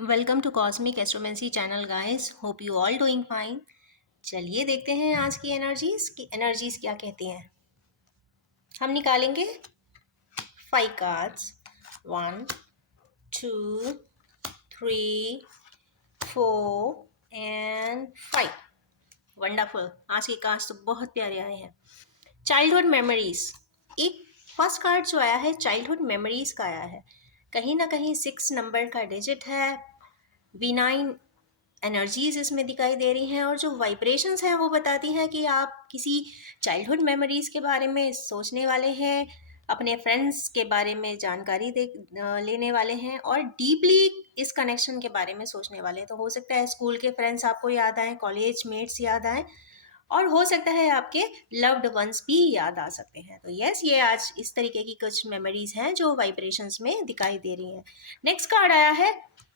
Welcome to cosmic astromancy channel guys, hope you all doing fine. चलिए देखते हैं आज की एनर्जीज क्या कहती हैं। हम निकालेंगे 5 कार्ड्स। 1 2 3 4 एंड 5। वंडरफुल। आज के कार्ड्स तो बहुत प्यारे आए हैं। Childhood memories. एक फर्स्ट कार्ड जो आया है चाइल्डहुड मेमोरीज का आया है। कहीं ना कहीं 6 नंबर का डिजिट है। V9 एनर्जीज इसमें दिखाई दे रही हैं और जो वाइब्रेशंस हैं वो बताती हैं कि आप किसी चाइल्डहुड मेमोरीज के बारे में सोचने वाले हैं, अपने फ्रेंड्स के बारे में जानकारी लेने वाले हैं और डीपली इस कनेक्शन के बारे में सोचने वाले हैं। तो हो सकता है स्कूल के फ्रेंड्स आपको याद आए, कॉलेज मेट्स याद आए और हो सकता है आपके लव्ड वंस भी याद आ सकते हैं। तो यस, ये आज इस तरीके की कुछ मेमोरीज हैं जो वाइब्रेशंस में दिखाई दे रही हैं। नेक्स्ट कार्ड आया है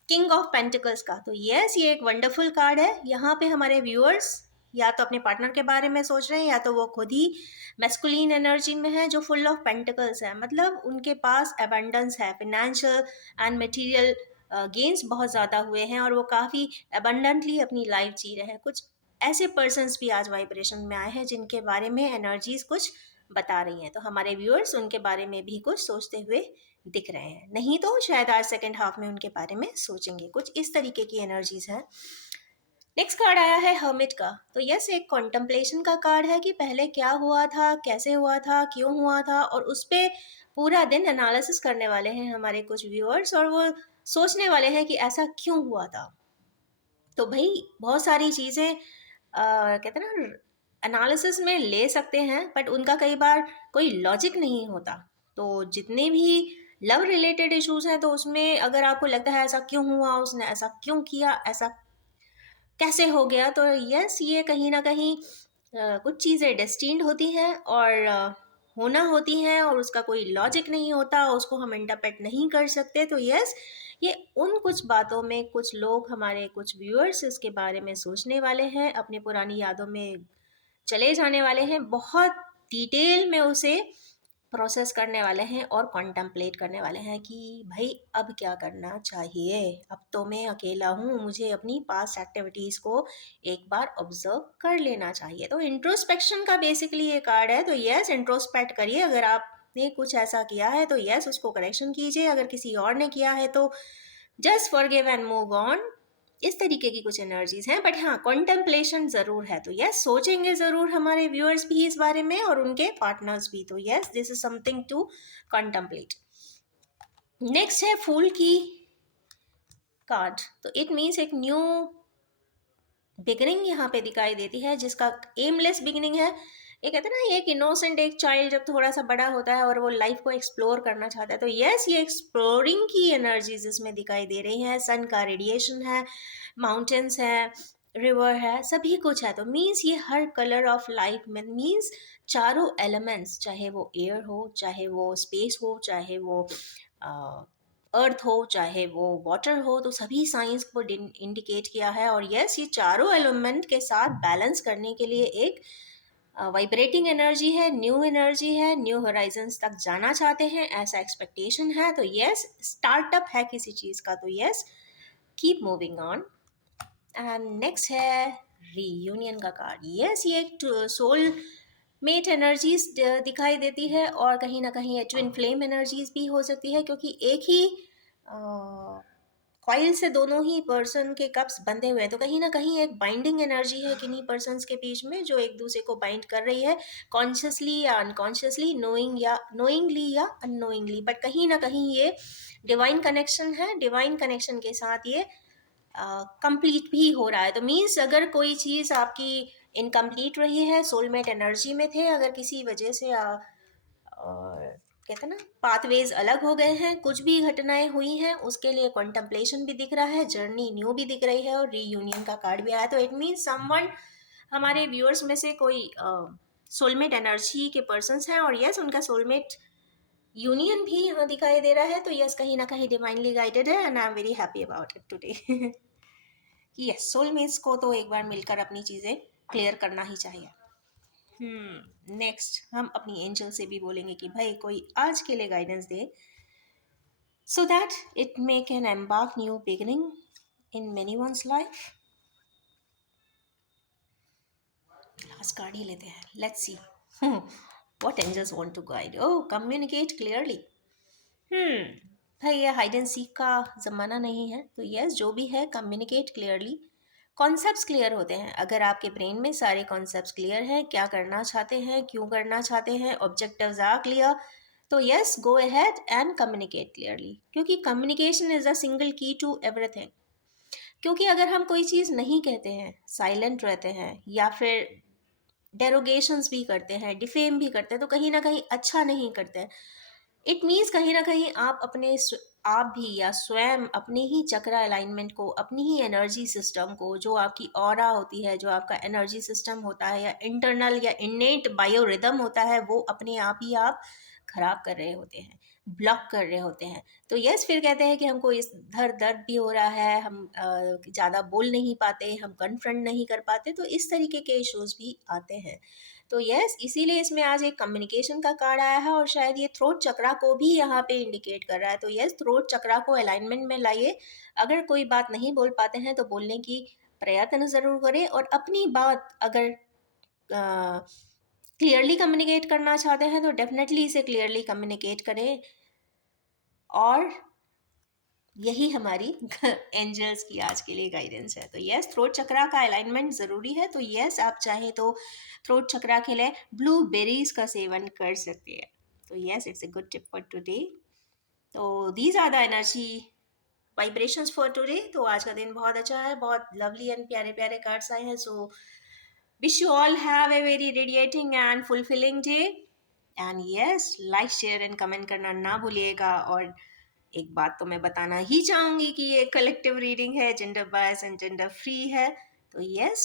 किंग ऑफ पेंटिकल्स का। तो यस, ये एक वंडरफुल कार्ड है। यहाँ पे हमारे व्यूअर्स या तो अपने पार्टनर के बारे में सोच रहे हैं या तो वो खुद ही मैस्कुलिन एनर्जी में है जो फुल ऑफ पेंटिकल्स है। मतलब उनके पास अबंडेंस है, फाइनेंशियल एंड मटेरियल गेन्स बहुत ज़्यादा हुए हैं और वो काफ़ी अबंडेंटली अपनी लाइफ जी रहे हैं। कुछ ऐसे पर्सन्स भी आज वाइब्रेशन में आए हैं जिनके बारे में एनर्जीज कुछ बता रही हैं। तो हमारे व्यूअर्स उनके बारे में भी कुछ सोचते हुए दिख रहे हैं। नहीं तो शायद आज सेकेंड हाफ में उनके बारे में सोचेंगे। कुछ इस तरीके की एनर्जीज हैं। नेक्स्ट कार्ड आया है हर्मिट का। तो यस, एक कॉन्टम्पलेशन का कार्ड है कि पहले क्या हुआ था, कैसे हुआ था, क्यों हुआ था, और उस पर पूरा दिन एनालिसिस करने वाले हैं हमारे कुछ व्यूअर्स और वो सोचने वाले हैं कि ऐसा क्यों हुआ था। तो भाई बहुत सारी चीज़ें कहते हैं ना एनालिसिस में ले सकते हैं, बट उनका कई बार कोई लॉजिक नहीं होता। तो जितने भी लव रिलेटेड इश्यूज हैं तो उसमें अगर आपको लगता है ऐसा क्यों हुआ, उसने ऐसा क्यों किया, ऐसा कैसे हो गया, तो यस, ये कहीं ना कहीं कुछ चीज़ें डेस्टिन्ड होती हैं और होना होती हैं और उसका कोई लॉजिक नहीं होता, उसको हम इंटरप्रेट नहीं कर सकते। तो यस, ये उन कुछ बातों में कुछ लोग, हमारे कुछ व्यूअर्स इसके बारे में सोचने वाले हैं, अपनी पुरानी यादों में चले जाने वाले हैं, बहुत डिटेल में उसे प्रोसेस करने वाले हैं और कॉन्टम्पलेट करने वाले हैं कि भाई अब क्या करना चाहिए। अब तो मैं अकेला हूँ, मुझे अपनी पास्ट एक्टिविटीज़ को एक बार ऑब्जर्व कर लेना चाहिए। तो इंट्रोस्पेक्शन का बेसिकली ये कार्ड है। तो यस, इंट्रोस्पेक्ट करिए। अगर आपने कुछ ऐसा किया है तो यस, उसको करेक्शन कीजिए। अगर किसी और ने किया है तो just forgive and move on. इस तरीके की कुछ एनर्जीज हैं। बट हाँ, कॉन्टेम्पलेशन ज़रूर है। तो यस, सोचेंगे ज़रूर हमारे व्यूअर्स भी इस बारे में और उनके पार्टनर्स भी। तो yes, this is something to contemplate. Next है फूल की कार्ड। तो इट मीन्स एक न्यू बिगिनिंग यहाँ पे दिखाई देती है जिसका एमलेस बिगिनिंग है। ये कहते हैं ना, एक इनोसेंट एक चाइल्ड जब थोड़ा सा बड़ा होता है और वो लाइफ को एक्सप्लोर करना चाहता है। तो यस, ये एक्सप्लोरिंग की एनर्जीज इसमें दिखाई दे रही हैं। सन का रेडिएशन है, माउंटेन्स है, रिवर है, सभी कुछ है। तो मीन्स ये हर कलर ऑफ लाइफ में मीन्स चारों एलिमेंट्स, चाहे वो एयर हो, चाहे वो स्पेस हो, चाहे वो अर्थ हो, चाहे वो वाटर हो, तो सभी साइंस को इंडिकेट किया है। और यस, ये चारों एलिमेंट के साथ बैलेंस करने के लिए एक वाइब्रेटिंग एनर्जी है, न्यू एनर्जी है, न्यू होराइजन्स तक जाना चाहते हैं, ऐसा एक्सपेक्टेशन है। तो यस, स्टार्टअप है किसी चीज़ का। तो yes, keep moving on. And next है रीयूनियन का कार्ड। यस, ये एक सोल मेट एनर्जीज दिखाई देती है और कहीं ना कहीं ट्विन फ्लेम एनर्जीज भी हो सकती है, क्योंकि एक ही कॉइल से दोनों ही पर्सन के कप्स बंधे हुए हैं। तो कहीं ना कहीं एक बाइंडिंग एनर्जी है किन्हीं पर्सन्स के बीच में जो एक दूसरे को बाइंड कर रही है, कॉन्शियसली या अनकॉन्शियसली, नोइंगली या अननोइंगली। बट कहीं ना कहीं ये डिवाइन कनेक्शन है। डिवाइन कनेक्शन के साथ ये कंप्लीट भी हो रहा है। तो मीन्स अगर कोई चीज़ आपकी इनकम्प्लीट रही है, सोलमेट एनर्जी में थे, अगर किसी वजह से कहते हैं ना पाथवेज अलग हो गए हैं, कुछ भी घटनाएं हुई हैं, उसके लिए कॉन्टम्पलेशन भी दिख रहा है, जर्नी न्यू भी दिख रही है और रीयूनियन का कार्ड भी आया। तो इट मीन्स समवन, हमारे व्यूअर्स में से कोई सोलमेट एनर्जी के पर्सन्स हैं और यस, उनका सोलमेट यूनियन भी यहाँ दिखाई दे रहा है। तो यस, कहीं ना कहीं डिवाइनली गाइडेड है and I am very happy about it today कि यस, सोलमेट्स को तो एक बार मिलकर अपनी चीज़ें क्लियर करना ही चाहिए। नेक्स्ट हम अपनी एंजल से भी बोलेंगे कि भाई कोई आज के लिए गाइडेंस दे, so that it may can embark new beginning in anyone's life? Last card ही लेते हैं, let's see what angels want to guide. Oh, communicate clearly. भाई ये हाइड एंड सीक का ज़माना नहीं है, तो यस जो भी है कम्युनिकेट क्लियरली. कॉन्सेप्ट्स क्लियर होते हैं अगर आपके ब्रेन में सारे कॉन्सेप्ट्स क्लियर हैं, क्या करना चाहते हैं, क्यों करना चाहते हैं, ऑब्जेक्टिव्स आर क्लियर, तो yes go ahead and communicate clearly, क्योंकि कम्युनिकेशन इज़ अ सिंगल की टू एवरीथिंग. क्योंकि अगर हम कोई चीज़ नहीं कहते हैं, साइलेंट रहते हैं, या फिर डेरोगेशंस भी करते हैं, डिफेम भी करते हैं, तो कहीं ना कहीं अच्छा नहीं करते हैं. इट मीन्स कहीं ना कहीं आप आप भी या स्वयं अपने ही चक्र अलाइनमेंट को, अपनी ही एनर्जी सिस्टम को, जो आपकी ऑरा होती है, जो आपका एनर्जी सिस्टम होता है, या इंटरनल या इन्नेट बायो रिदम होता है, वो अपने आप ही आप खराब कर रहे होते हैं, ब्लॉक कर रहे होते हैं. तो यस फिर कहते हैं कि हमको इस धर दर्द भी हो रहा है, हम ज़्यादा बोल नहीं पाते, हम कन्फ्रंट नहीं कर पाते, तो इस तरीके के इश्यूज भी आते हैं. तो यस इसीलिए इसमें आज एक कम्युनिकेशन का कार्ड आया है, और शायद ये थ्रोट चक्रा को भी यहाँ पे इंडिकेट कर रहा है. तो यस थ्रोट चक्रा को अलाइनमेंट में लाइए. अगर कोई बात नहीं बोल पाते हैं तो बोलने की प्रयत्न ज़रूर करें, और अपनी बात अगर क्लियरली कम्युनिकेट करना चाहते हैं तो डेफिनेटली इसे क्लियरली कम्युनिकेट करें. और यही हमारी एंजल्स की आज के लिए गाइडेंस है. तो यस थ्रोट चक्रा का अलाइनमेंट ज़रूरी है. तो यस आप चाहे तो थ्रोट चक्रा के लिए ब्लूबेरीज का सेवन कर सकते हैं. तो yes it's a good tip for today. तो these are the energy vibrations for today. तो आज का दिन बहुत अच्छा है, बहुत लवली एंड प्यारे प्यारे कार्ड्स आए हैं. So wish you all have a very radiating and fulfilling day. And yes like share and comment करना ना भूलिएगा. और एक बात तो मैं बताना ही चाहूंगी कि ये कलेक्टिव रीडिंग है, gender bias and gender free है. तो yes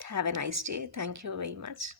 have a nice day. Thank you very much.